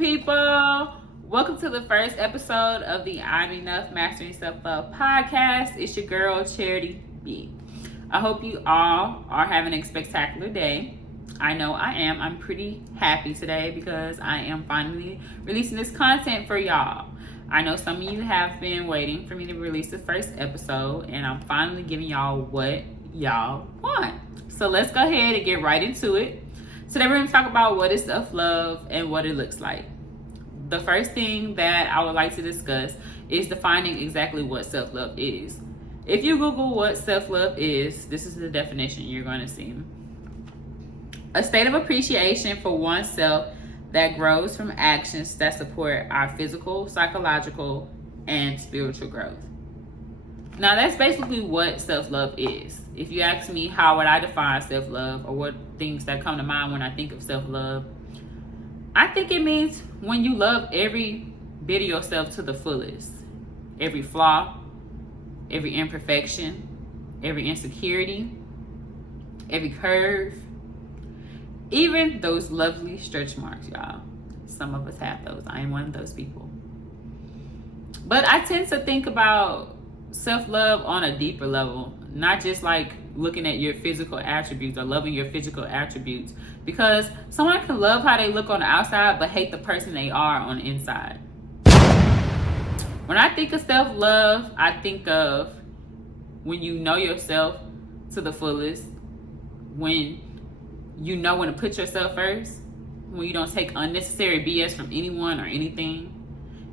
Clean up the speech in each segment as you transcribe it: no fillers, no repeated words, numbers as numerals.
people. Welcome to the first episode of the I'm Enough Mastering Self-Love podcast. It's your girl, Charity B. I hope you all are having a spectacular day. I know I am. I'm pretty happy today because I am finally releasing this content for y'all. I know some of you have been waiting for me to release the first episode, and I'm finally giving y'all what y'all want. So let's go ahead and get right into it. Today we're going to talk about what is self-love and what it looks like. The first thing that I would like to discuss is defining exactly what self-love is. If you Google what self-love is, this is the definition you're going to see. A state of appreciation for oneself that grows from actions that support our physical, psychological, and spiritual growth. Now that's basically what self-love is. If you ask me how would I define self-love or what things that come to mind when I think of self-love, I think it means when you love every bit of yourself to the fullest. Every flaw, every imperfection, every insecurity, every curve, even those lovely stretch marks, y'all. Some of us have those. I am one of those people. But I tend to think about self-love on a deeper level, not just like looking at your physical attributes or loving your physical attributes, because someone can love how they look on the outside but hate the person they are on the inside. When I think of self-love, I think of when you know yourself to the fullest, when you know when to put yourself first, when you don't take unnecessary BS from anyone or anything.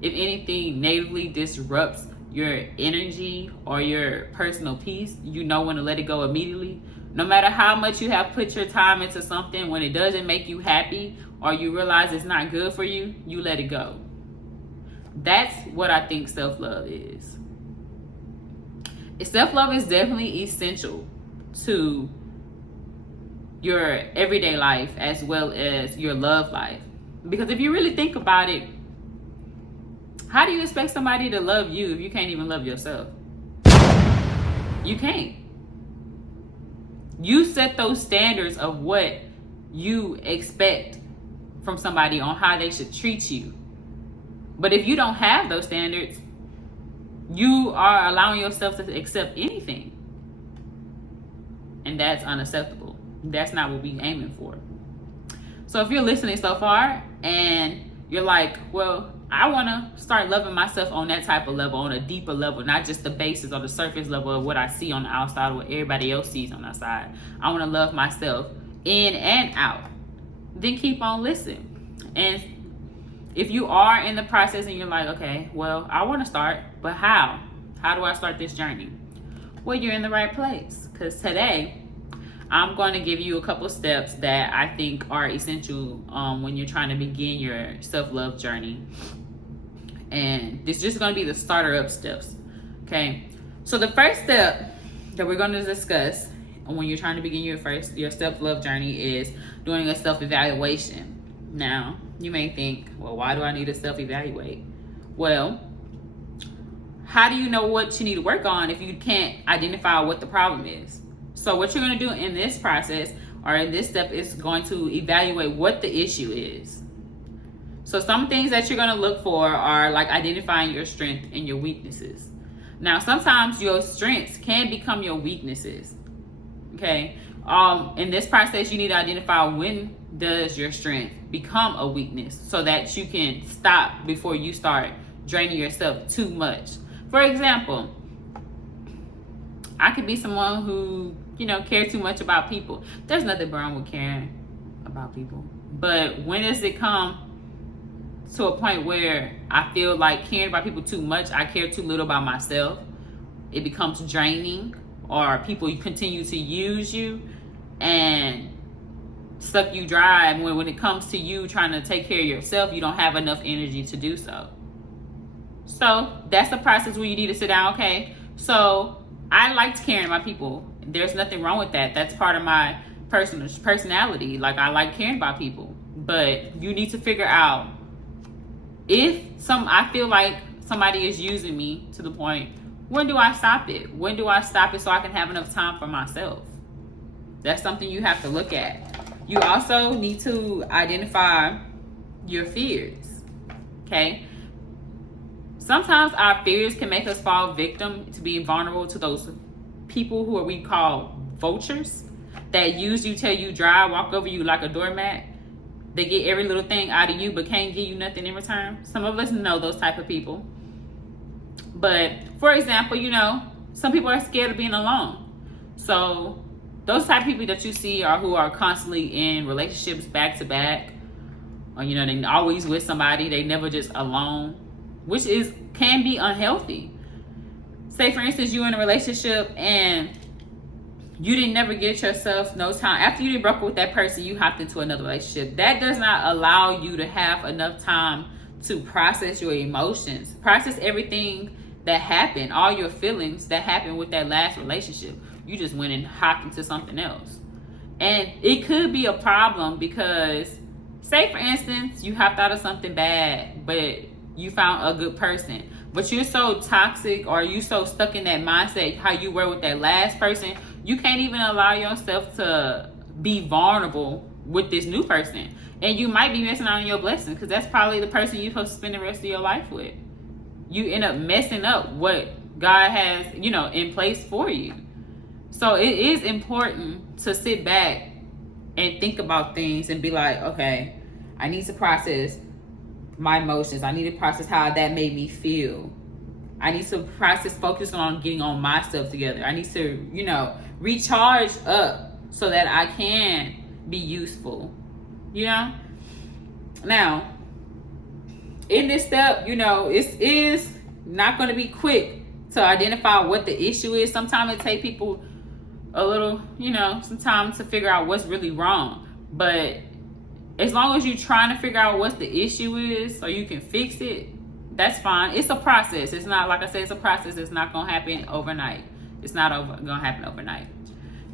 If anything negatively disrupts your energy or your personal peace, you know when to let it go immediately. No matter how much you have put your time into something, when it doesn't make you happy or you realize it's not good for you, you let it go. That's what I think self-love is. Self-love is definitely essential to your everyday life as well as your love life. Because if you really think about it, how do you expect somebody to love you if you can't even love yourself? You can't. You set those standards of what you expect from somebody on how they should treat you. But if you don't have those standards, you are allowing yourself to accept anything. And that's unacceptable. That's not what we're aiming for. So if you're listening so far and you're like, well, I want to start loving myself on that type of level, on a deeper level, not just the basis or the surface level of what I see on the outside or what everybody else sees on the outside. I want to love myself in and out. Then keep on listening. And if you are in the process and you're like, okay, well, I want to start, but how? How do I start this journey? Well, you're in the right place, because today I'm going to give you a couple steps that I think are essential when you're trying to begin your self-love journey. And this is just going to be the starter up steps. Okay. So the first step that we're going to discuss when you're trying to begin your self-love journey is doing a self-evaluation. Now, you may think, well, why do I need to self-evaluate? Well, how do you know what you need to work on if you can't identify what the problem is? So what you're going to do in this process or in this step is going to evaluate what the issue is. So some things that you're going to look for are like identifying your strength and your weaknesses. Now, sometimes your strengths can become your weaknesses. Okay. In this process, you need to identify when does your strength become a weakness so that you can stop before you start draining yourself too much. For example, I could be someone who, care too much about people. There's nothing wrong with caring about people. But when does it come to a point where I feel like caring about people too much, I care too little about myself? It becomes draining, or people continue to use you and suck you dry. And when it comes to you trying to take care of yourself, you don't have enough energy to do so. So that's the process where you need to sit down. Okay, so I liked caring about people. There's nothing wrong with that. That's part of my personality. Like, I like caring about people. But you need to figure out if I feel like somebody is using me to the point, when do I stop it? When do I stop it so I can have enough time for myself? That's something you have to look at. You also need to identify your fears. Okay? Sometimes our fears can make us fall victim to being vulnerable to those people who we call vultures that use you, tell you dry, walk over you like a doormat. They get every little thing out of you but can't give you nothing in return. Some of us know those type of people. But for example, some people are scared of being alone. So those type of people that you see are who are constantly in relationships back to back, or they always with somebody, they never just alone, which can be unhealthy. Say for instance, you in a relationship and you didn't never get yourself no time after you broke up with that person, you hopped into another relationship. That does not allow you to have enough time to process your emotions, process everything that happened, all your feelings that happened with that last relationship. You just went and hopped into something else. And it could be a problem because, say for instance, you hopped out of something bad, but you found a good person. But you're so toxic, or you so stuck in that mindset, how you were with that last person, you can't even allow yourself to be vulnerable with this new person. And you might be missing out on your blessings, because that's probably the person you're supposed to spend the rest of your life with. You end up messing up what God has, in place for you. So it is important to sit back and think about things and be like, okay, I need to process my emotions. I need to process how that made me feel. I need to focus on getting on myself together. I need to, recharge up so that I can be useful. Now, in this step, it is not going to be quick to identify what the issue is. Sometimes it takes people a little, some time to figure out what's really wrong. But as long as you're trying to figure out what the issue is so you can fix it, that's fine. It's a process. It's not, like I said, it's a process. It's not going to happen overnight. It's not going to happen overnight.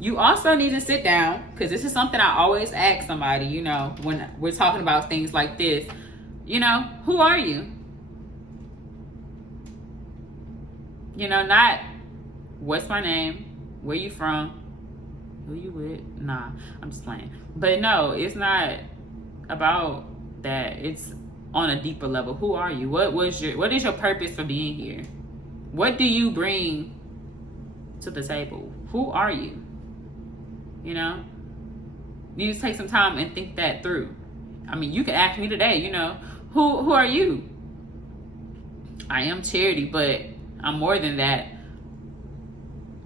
You also need to sit down, because this is something I always ask somebody, when we're talking about things like this. Who are you? Not what's my name, where you from, who you with. Nah, I'm just playing. But no, it's not about that. It's on a deeper level. Who are you? What is your purpose for being here? What do you bring to the table? Who are you? You just take some time and think that through. I mean, you can ask me today, who are you? I am Charity, but I'm more than that.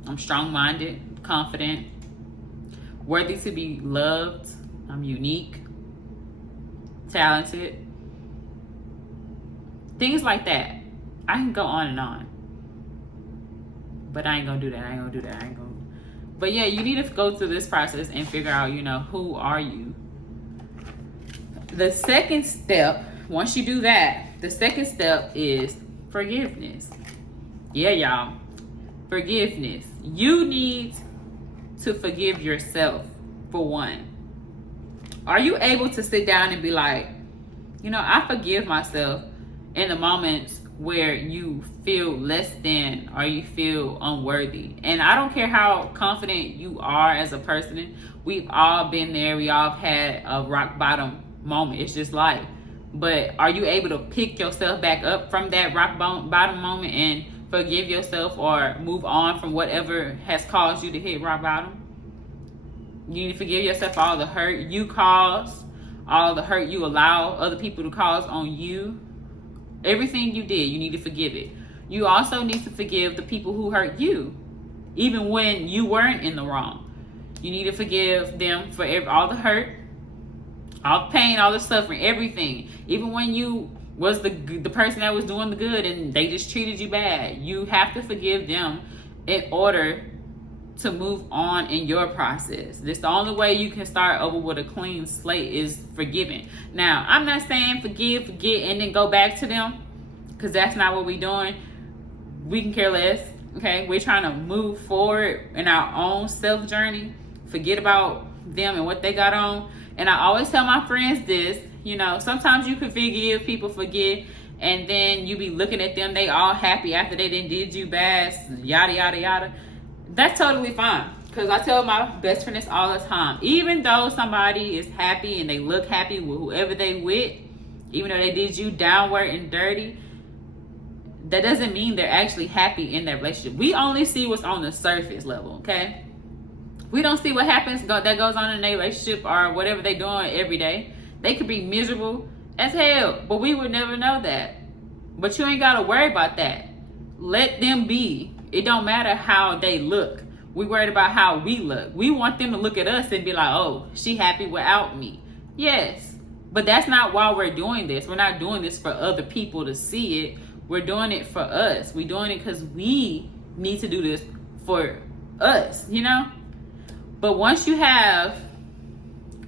I'm strong-minded, confident, worthy to be loved. I'm unique, talented. Things like that. I can go on and on. But I ain't gonna do that. But yeah, you need to go through this process and figure out, who are you? The second step, once you do that, the second step is forgiveness. Yeah, y'all. Forgiveness. You need to forgive yourself, for one. Are you able to sit down and be like, I forgive myself in the moments where you feel less than or you feel unworthy? And I don't care how confident you are as a person. We've all been there. We all had a rock bottom moment. It's just life. But are you able to pick yourself back up from that rock bottom moment and forgive yourself or move on from whatever has caused you to hit rock bottom? You need to forgive yourself for all the hurt you caused, all the hurt you allow other people to cause on you. Everything you did, you need to forgive it. You also need to forgive the people who hurt you, even when you weren't in the wrong. You need to forgive them for all the hurt, all the pain, all the suffering, everything. Even when you was the person that was doing the good and they just treated you bad, you have to forgive them in order to move on in your process. This the only way you can start over with a clean slate is forgiving. Now, I'm not saying forget, and then go back to them, because that's not what we're doing. We can care less, okay? We're trying to move forward in our own self journey. Forget about them and what they got on. And I always tell my friends this, sometimes you can forgive, people forget, and then you be looking at them, they all happy after they did you bad, yada, yada, yada. That's totally fine, because I tell my best friend this all the time. Even though somebody is happy and they look happy with whoever they with, even though they did you downward and dirty, that doesn't mean they're actually happy in their relationship. We only see what's on the surface level, okay? We don't see what happens that goes on in their relationship or whatever they're doing every day. They could be miserable as hell, but we would never know that. But you ain't got to worry about that. Let them be. It don't matter how they look. We worried about how we look. We want them to look at us and be like, oh, she happy without me. Yes, but that's not why we're doing this. We're not doing this for other people to see it. We're doing it for us. We're doing it because we need to do this for us, you know? But once you have,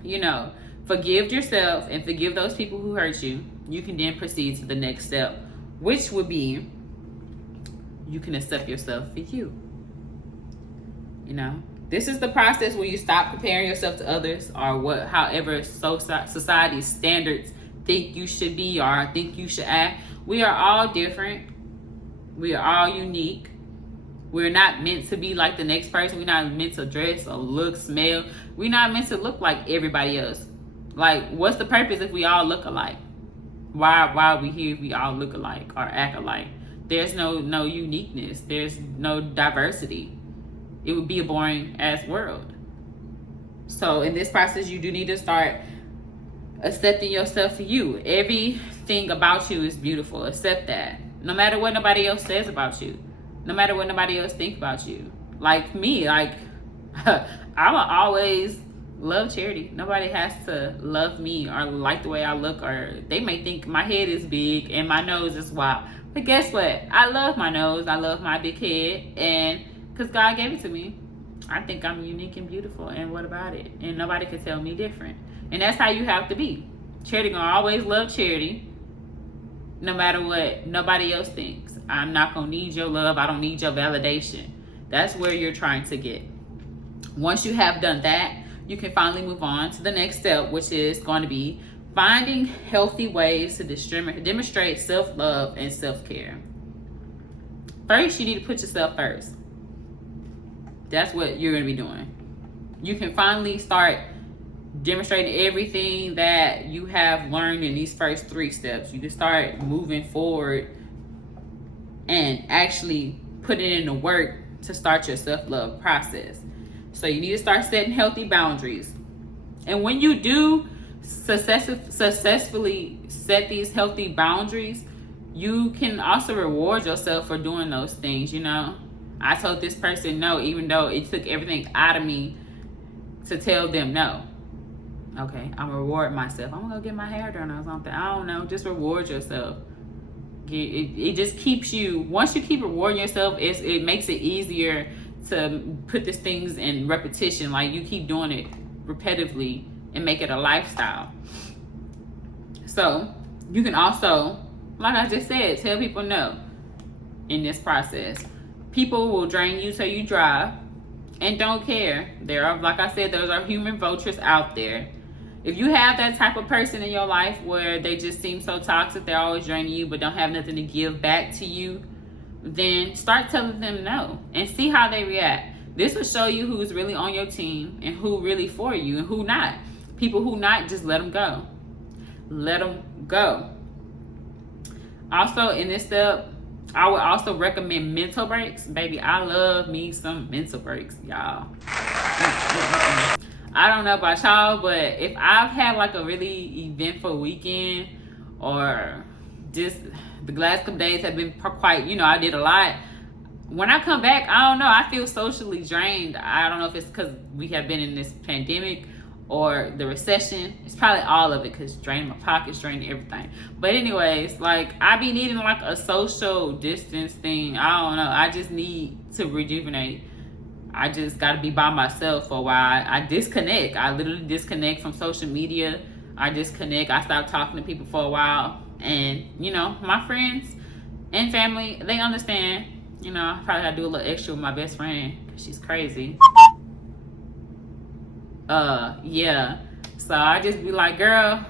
you know, forgive yourself and forgive those people who hurt you, you can then proceed to the next step, which would be you can accept yourself for you. You know, this is the process where you stop comparing yourself to others or however society's standards think you should be or think you should act. We are all different. We are all unique. We're not meant to be like the next person. We're not meant to dress or look, smell. We're not meant to look like everybody else. Like, what's the purpose if we all look alike? Why are we here if we all look alike or act alike? There's no uniqueness. There's no diversity. It would be a boring ass world. So in this process, you do need to start accepting yourself for you. Everything about you is beautiful. Accept that. No matter what nobody else says about you. No matter what nobody else think about you. Like me, like I'ma always love Charity. Nobody has to love me or like the way I look, or they may think my head is big and my nose is wild. But guess what? I love my nose. I love my big head, and because God gave it to me, I think I'm unique and beautiful. And what about it? And nobody can tell me different. And that's how you have to be. Charity gonna always love Charity, no matter what nobody else thinks. I'm not gonna need your love. I don't need your validation. That's where you're trying to get. Once you have done that, you can finally move on to the next step, which is going to be finding healthy ways to demonstrate self-love and self-care. First, you need to put yourself first. That's what you're going to be doing. You can finally start demonstrating everything that you have learned in these first 3 steps. You can start moving forward and actually putting in the work to start your self-love process. So you need to start setting healthy boundaries. And when you do successfully set these healthy boundaries, you can also reward yourself for doing those things. You know, I told this person no, even though it took everything out of me to tell them no. Okay, I'm gonna reward myself. I'm gonna go get my hair done or something. I don't know. Just reward yourself. It just keeps you, once you keep rewarding yourself, it makes it easier to put these things in repetition. Like, you keep doing it repetitively and make it a lifestyle. So you can also, like I just said, tell people no in this process. People will drain you till you dry and don't care. There are, like I said, those are human vultures out there. If you have that type of person in your life where they just seem so toxic, they're always draining you but don't have nothing to give back to you, then start telling them no and see how they react. This will show you who's really on your team and who really for you and who not. People who not, just let them go. Let them go. Also, in this step, I would also recommend mental breaks. Baby, I love me some mental breaks, y'all. I don't know about y'all, but if I've had like a really eventful weekend, or just the last couple days have been quite, I did a lot. When I come back, I don't know, I feel socially drained. I don't know if it's because we have been in this pandemic or the recession. It's probably all of it, because drain my pockets, drain everything. But anyways, like, I be needing like a social distance thing. I don't know. I just need to rejuvenate. I just got to be by myself for a while. I disconnect. I literally disconnect from social media. I disconnect. I stop talking to people for a while. And, my friends and family, they understand. I probably got to do a little extra with my best friend because she's crazy. Yeah. So I just be like, girl,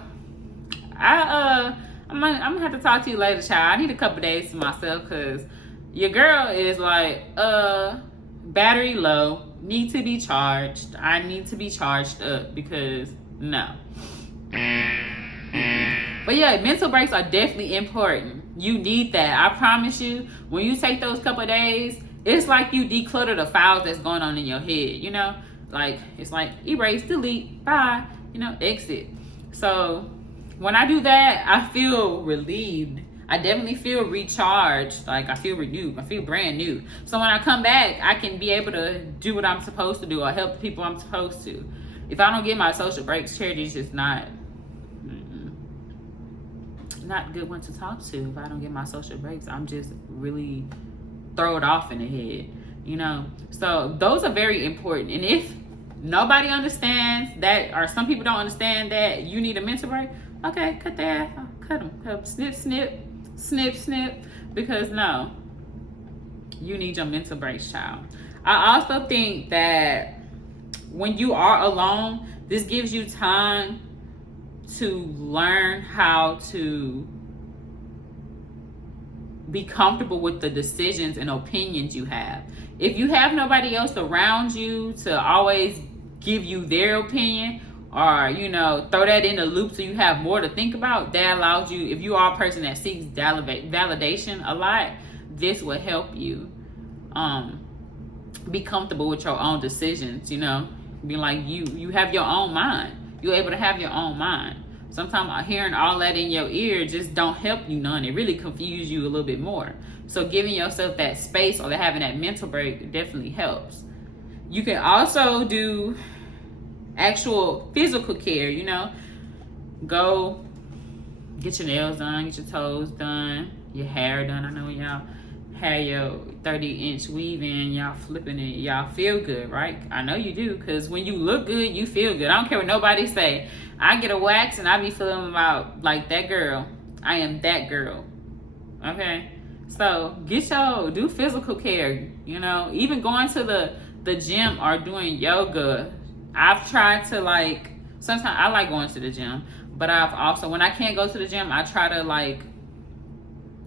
I'm gonna have to talk to you later, child. I need a couple days to myself because your girl is like, battery low, need to be charged. I need to be charged up because no. But But yeah, mental breaks are definitely important. You need that. I promise you, when you take those couple of days, it's like you declutter the files that's going on in your head, you know? Like, it's like erase, delete, bye, you know, exit. So when I do that, I feel relieved. I definitely feel recharged. Like, I feel renewed. I feel brand new. So when I come back, I can be able to do what I'm supposed to do or help the people I'm supposed to. If I don't get my social breaks, charity's just not good one to talk to. If I don't get my social breaks, I'm just really thrown off in the head, you know? So those are very important. And if nobody understands that, or some people don't understand that you need a mental break, okay, cut that, cut them, snip, snip, snip, snip, because no, you need your mental breaks, child. I also think that when you are alone, this gives you time to learn how to be comfortable with the decisions and opinions you have. If you have nobody else around you to always give you their opinion, or, you know, throw that in the loop so you have more to think about, that allows you, if you are a person that seeks validation a lot, this will help you be comfortable with your own decisions, you know? Be like, you have your own mind. You're able to have your own mind. Sometimes hearing all that in your ear just don't help you none. It really confuses you a little bit more. So giving yourself that space or having that mental break definitely helps. You can also do actual physical care, you know. Go get your nails done, get your toes done, your hair done. I know y'all have your 30-inch weave in, y'all flipping it, y'all feel good, right? I know you do, because when you look good, you feel good. I don't care what nobody say. I get a wax and I be feeling about like that girl. I am that girl. Okay? So do physical care, you know, even going to the gym or doing yoga. I've tried to, like, sometimes I like going to the gym, but I've also, when I can't go to the gym, I try to like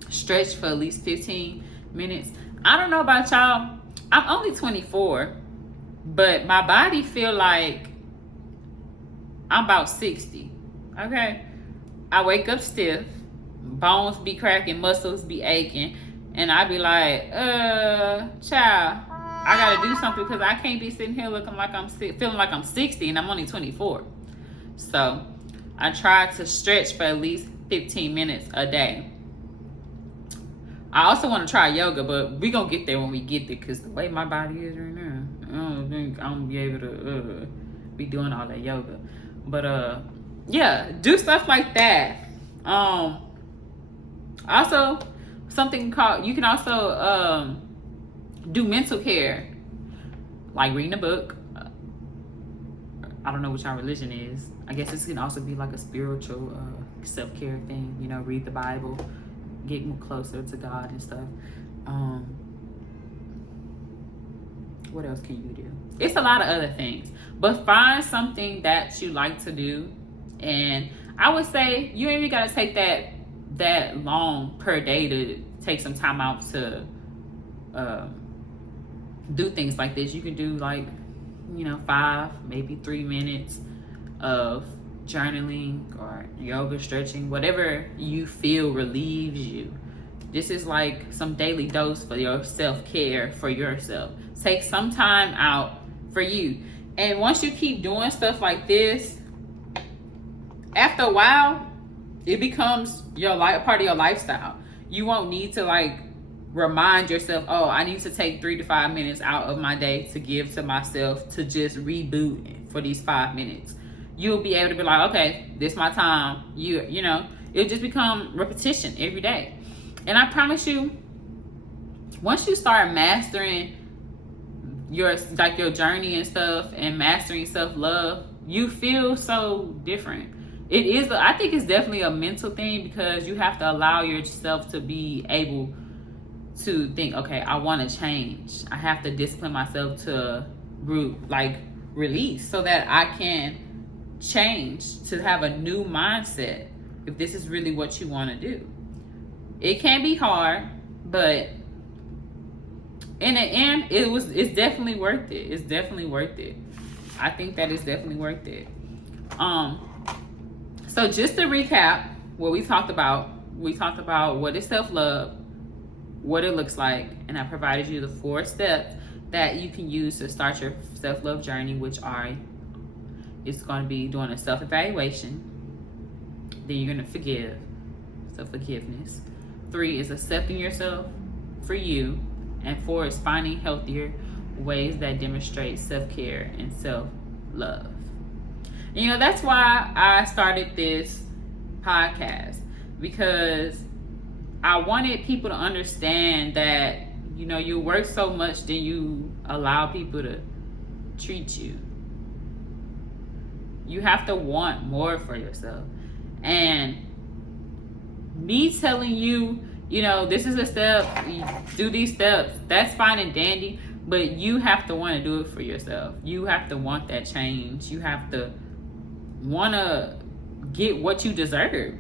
stretch for at least 15 minutes. I don't know about y'all. I'm only 24, but my body feel like I'm about 60. Okay? I wake up stiff, bones be cracking, muscles be aching, and I be like, child, I gotta do something, because I can't be sitting here looking like feeling like I'm 60 and I'm only 24. So I try to stretch for at least 15 minutes a day. I also want to try yoga, but we gonna get there when we get there, because the way my body is right now, I don't think I'm gonna be able to be doing all that yoga. But yeah, do stuff like that. Also, something called, you can also do mental care, like reading a book. I don't know what your religion is. I guess this can also be like a spiritual self-care thing, you know, read the Bible, get more closer to God and stuff. What else can you do? It's a lot of other things, but find something that you like to do. And I would say you ain't even gotta take that long per day to take some time out to do things like this. You can do, like, you know, 5, maybe 3 minutes of journaling or yoga, stretching, whatever you feel relieves you. This is like some daily dose for your self-care for yourself. Take some time out for you. And once you keep doing stuff like this, after a while, it becomes part of your lifestyle. You won't need to, like, remind yourself, oh, I need to take 3 to 5 minutes out of my day to give to myself to just reboot for these 5 minutes. You'll be able to be like, okay, this is my time. You know, it'll just become repetition every day. And I promise you, once you start mastering your journey and stuff, and mastering self-love, you feel so different. I think it's definitely a mental thing, because you have to allow yourself to be able to think, okay, I want to change. I have to discipline myself to release, so that I can change, to have a new mindset, if this is really what you want to do. It can be hard, but in the end, it's definitely worth it. It's definitely worth it. I think that it's definitely worth it. So just to recap, what we talked about. We talked about what is self-love, what it looks like, and I provided you the 4 steps that you can use to start your self-love journey, which are, it's going to be doing a self-evaluation, then you're going to forgive, so forgiveness. 3 is accepting yourself for you, and 4 is finding healthier ways that demonstrate self-care and self-love. You know, that's why I started this podcast, because I wanted people to understand that, you know, you work so much, then you allow people to treat you. You have to want more for yourself. And me telling you, you know, this is a step, do these steps, that's fine and dandy, but you have to want to do it for yourself. You have to want that change. You have to want to get what you deserve.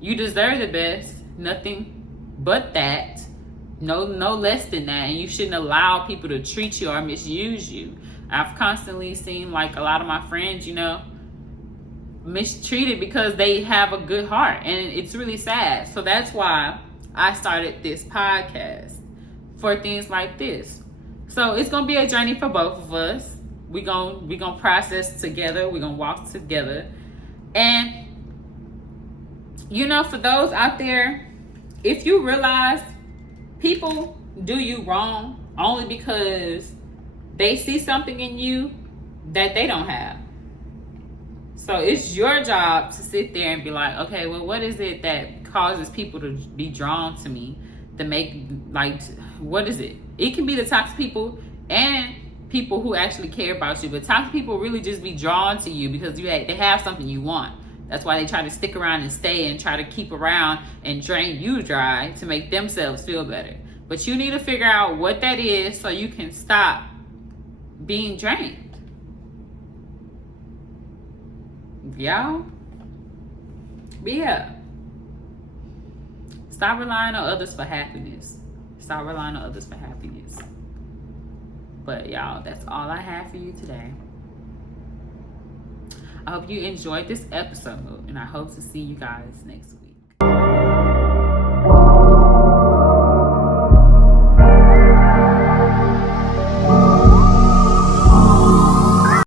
You deserve the best, nothing but that, no less than that, and you shouldn't allow people to treat you or misuse you. I've constantly seen, like, a lot of my friends, you know, mistreated because they have a good heart, and it's really sad. So that's why I started this podcast, for things like this. So it's gonna be a journey for both of us. We gonna process together. We're gonna walk together. And you know, for those out there, if you realize people do you wrong only because they see something in you that they don't have. So it's your job to sit there and be like, okay, well, what is it that causes people to be drawn to me? To make, like, what is it? It can be the toxic people and people who actually care about you. But toxic people really just be drawn to you because they have something you want. That's why they try to stick around and stay and try to keep around and drain you dry to make themselves feel better. But you need to figure out what that is so you can stop being drained. Y'all? But yeah. Stop relying on others for happiness. Stop relying on others for happiness. But y'all, that's all I have for you today. I hope you enjoyed this episode, and I hope to see you guys next week.